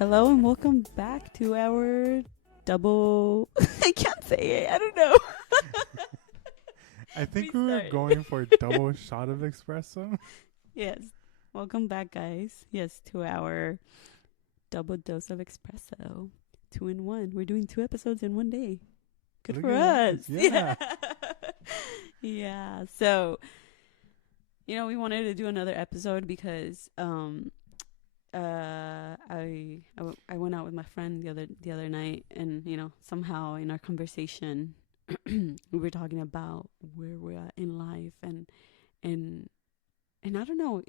Hello and welcome back to our double. I can't say it. I don't know. I think we were Restart. going for a double shot of espresso. Yes. Welcome back, guys. Yes, to our double dose of espresso. 2 in 1. We're doing 2 episodes in one day. Good Look for at us. us. Yeah. Yeah. So, we wanted to do another episode because I went out with my friend the other night, and somehow in our conversation we were talking about where we're at in life, and and I don't know,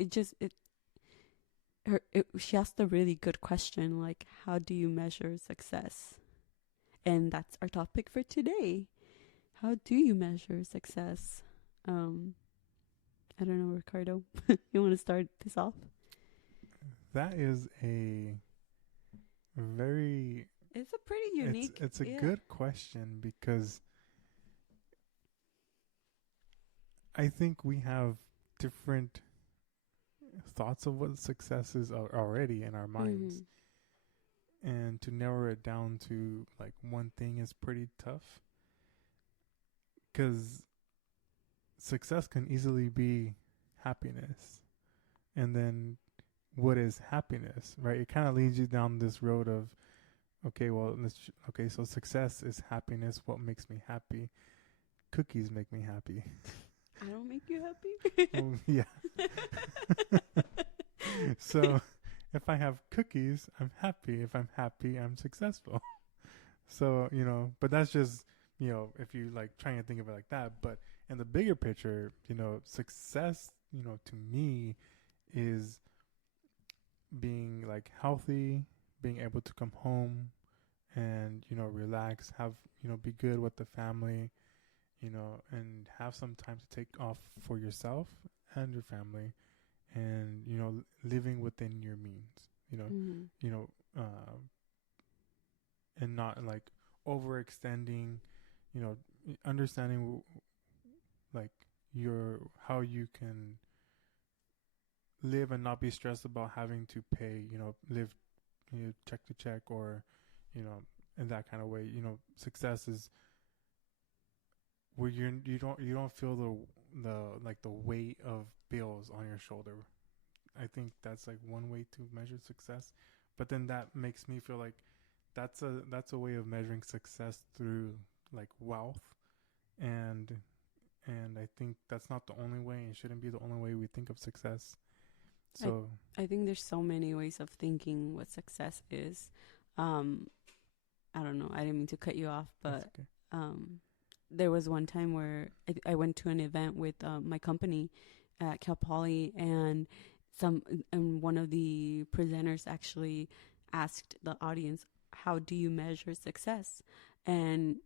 she asked a really good question, like, how do you measure success? And that's our topic for today. How do you measure success? um I don't know, Ricardo. You want to start this off? That is a very It's a pretty it's unique, it's a yeah. good question because I think we have different thoughts of what success is already in our minds. Mhm. And to narrow it down to like one thing is pretty tough cuz success can easily be happiness. And then what is happiness, right? It kind of leads you down this road of, okay, well, okay, so success is happiness. What makes me happy? Cookies make me happy. I don't make you happy. Well, yeah. So if I have cookies, I'm happy. If I'm happy, I'm successful. So, but that's just, if you like trying to think of it like that. But in the bigger picture, success, to me is being like healthy, being able to come home and relax, have be good with the family, and have some time to take off for yourself and your family, and living within your means, you know, Mhm. you know, uh, and not like overextending, understanding like your how you can live and not be stressed about having to pay, live check to check, or you know in that kind of way. Success is where you don't feel the like the weight of bills on your shoulder. I think that's like one way to measure success, but then that makes me feel like that's a way of measuring success through like wealth, and I think that's not the only way and shouldn't be the only way we think of success. I So I think there's so many ways of thinking what success is. Um, I don't know. I didn't mean to cut you off, that's but okay. um, there was one time where I went to an event with my company at Cal Poly, and some and one of the presenters actually asked the audience, "How do you measure success?" And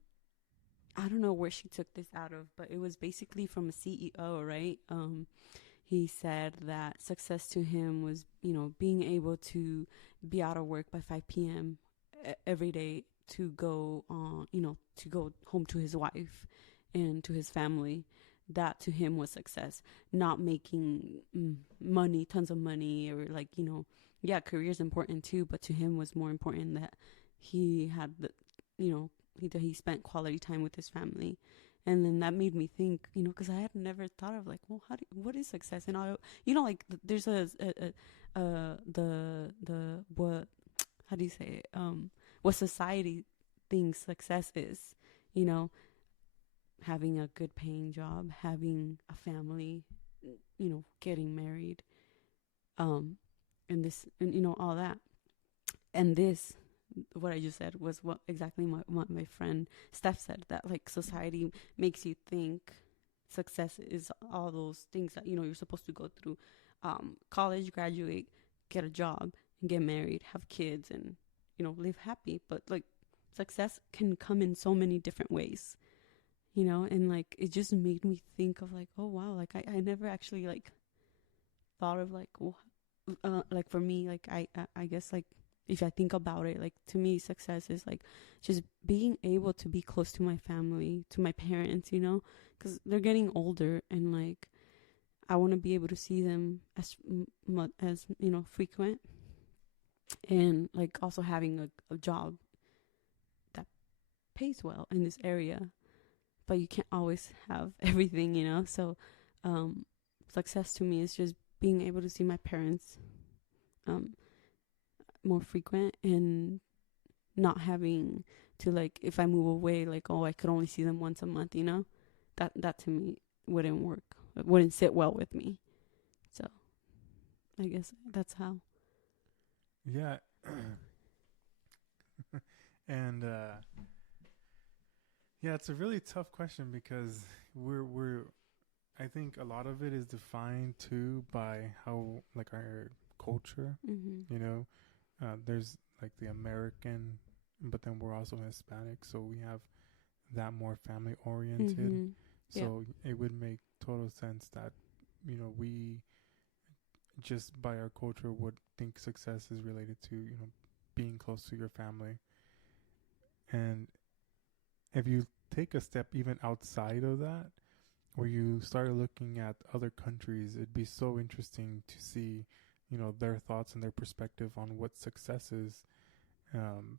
I don't know where she took this out of, but it was basically from a CEO, right? He said that success to him was, being able to be out of work by 5 p.m. Every day to go on, to go home to his wife and to his family. That to him was success. Not making money, tons of money, or like, yeah, career is important too, but to him was more important that he had the, he spent quality time with his family. And then that made me think, because I had never thought of like, well, what is success? And I, like there's the what, how do you say it? What society thinks success is, you know, having a good paying job, having a family, getting married, um, and this, and all that. And this, what I just said was what exactly what my friend Steph said, that like society makes you think success is all those things that you're supposed to go through, college, graduate, get a job, and get married, have kids, and live happy. But like success can come in so many different ways, and like it just made me think of like, oh wow, like I never actually like thought of like, well, like for me, like I guess like if I think about it, like to me success is like just being able to be close to my family, to my parents, because they're getting older, and like I want to be able to see them as frequent. and like also having a job that pays well in this area. But you can't always have everything, you know. So success to me is just being able to see my parents um, more frequent, and not having to, like, if I move away, like, oh, I could only see them once a month, you know. That to me wouldn't work. It wouldn't sit well with me. So I guess that's how. Yeah. And yeah, it's a really tough question because we're I think a lot of it is defined too by how, like, our culture, Mhm. you know. There's like the American, but then we're also Hispanic, so we have that more family oriented. Mhm. Yeah. So it would make total sense that, we just by our culture would think success is related to, being close to your family. And if you take a step even outside of that, where you start looking at other countries, it'd be so interesting to see, their thoughts and their perspective on what success is. Um,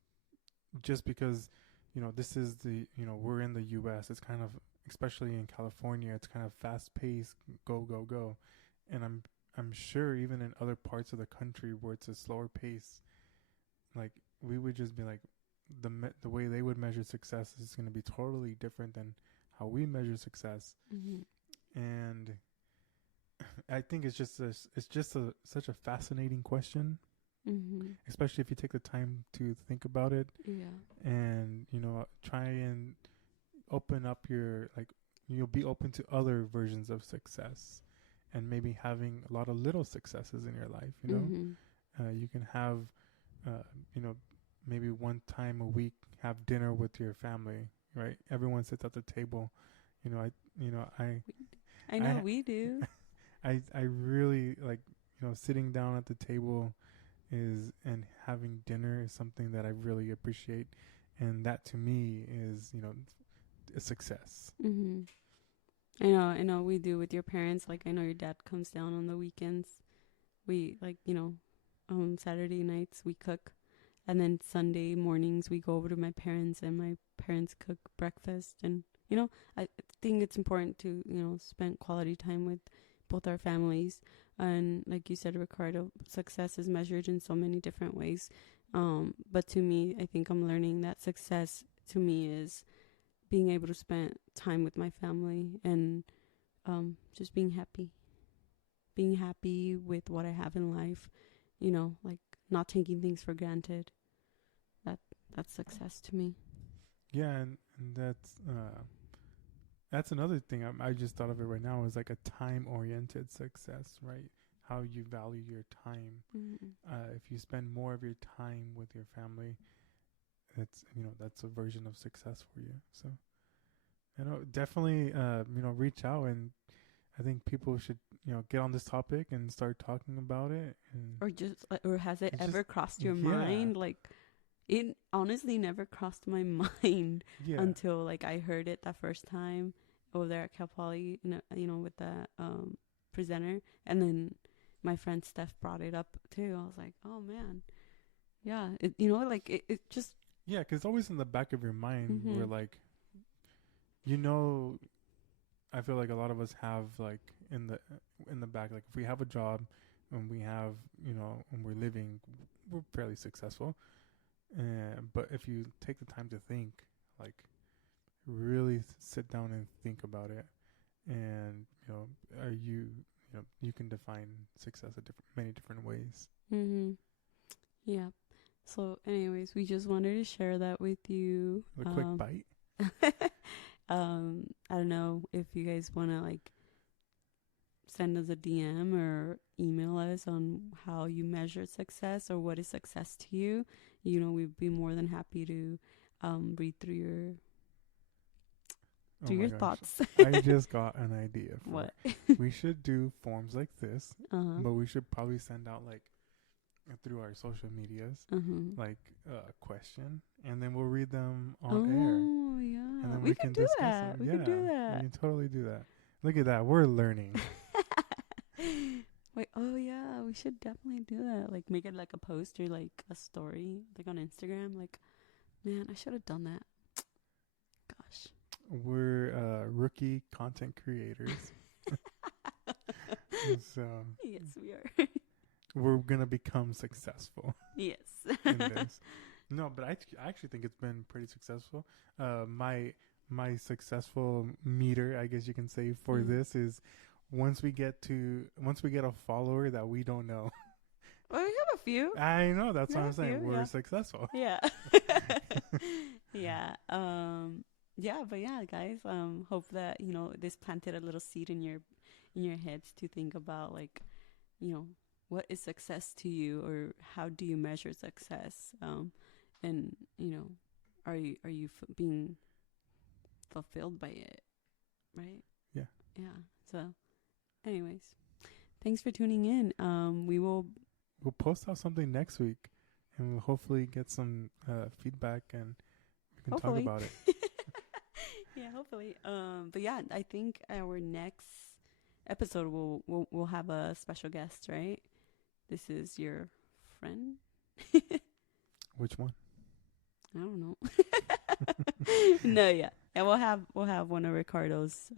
just because, this is we're in the U.S. It's kind of, especially in California, it's kind of fast paced, go go go, and I'm sure even in other parts of the country where it's a slower pace, like, we would just be like, the way they would measure success is going to be totally different than how we measure success. Mhm. And I think it's just such a fascinating question, Mhm. especially if you take the time to think about it, Yeah. and try and open up your, like, you'll be open to other versions of success, and maybe having a lot of little successes in your life. Mhm. You can have, uh, you know maybe one time a week, have dinner with your family, right? Everyone sits at the table. you know I you know I know I we do. I really like, sitting down at the table is and having dinner is something that I really appreciate, and that to me is, a success. Mhm. I know we do with your parents. Like, I know your dad comes down on the weekends. We, like, on Saturday nights we cook, and then Sunday mornings we go over to my parents, and my parents cook breakfast. And I think it's important to spend quality time with both our families. And like you said, Ricardo, success is measured in so many different ways. But to me, I think I'm learning that success to me is being able to spend time with my family, and just being happy with what I have in life, like not taking things for granted. That that's success to me. Yeah, and that's another thing. I just thought of it right now, is like a time oriented success, right? How you value your time. Mm-hmm. If you spend more of your time with your family, that's a version of success for you. So, definitely, reach out, and I think people should, get on this topic and start talking about it. And Or has it it's just, ever crossed your yeah, mind? Like, it honestly never crossed my mind yeah. until, like, I heard it that first time over there at Cal Poly, with the presenter, and then my friend Steph brought it up too. I was like, oh man, yeah, like it just. Yeah, because it's always in the back of your mind where, Mhm. like, you know, I feel like a lot of us have, like, in the back, like, if we have a job and we have, and we're living, we're fairly successful. But if you take the time to think, like, really sit down and think about it, and are you can define success a many different ways. Mhm. Yeah. So, anyways, we just wanted to share that with you. A quick bite. I don't know if you guys want to, like, send us a DM or email us on how you measure success or what is success to you. We'd be more than happy to read Oh through my your gosh. thoughts. I just got an idea for What? we should do forms like this, Uh-huh. but we should probably send out, like, through our social medias, Uh-huh. like, a question, and then we'll read them on air, Oh, and yeah. then We we could can do discuss that. them. We could Yeah, do we that. can totally do that. Look at that. We're learning. Wait, oh yeah, we should definitely do that. Like, make it like a post or like a story, like on Instagram. Like, man, I should have done that. Gosh. We're rookie content creators. So Yes, we are. we're gonna become successful Yes. in this. No, but I actually think it's been pretty successful. My successful meter, I guess you can say, for this is once we get a follower that we don't know. Well, we have a few. I know, that's We what I'm have a saying. few, We're yeah. successful. Yeah. Yeah. Yeah, but yeah, guys, hope that, this planted a little seed in your heads to think about, like, what is success to you, or how do you measure success? And, are you being fulfilled by it, right? Yeah. Yeah. So, anyways, thanks for tuning in. We'll post out something next week, and we'll hopefully get some feedback, and we can talk about it. Yeah, hopefully. But yeah, I think our next episode we'll have a special guest, right? This is your friend. Which one? I don't know. No, yeah. And we'll have one of Ricardo's.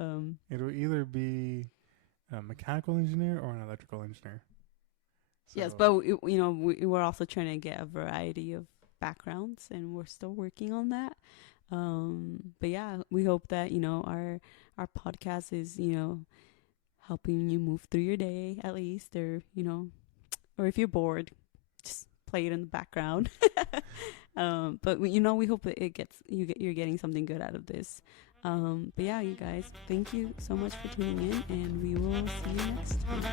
It'll either be a mechanical engineer or an electrical engineer. So yes, but we're also trying to get a variety of backgrounds, and we're still working on that. But yeah, we hope that our podcast is helping you move through your day at least, or or if you're bored, just play it in the background. But we hope that you're getting something good out of this. But yeah, you guys, thank you so much for tuning in, and we will see you next time.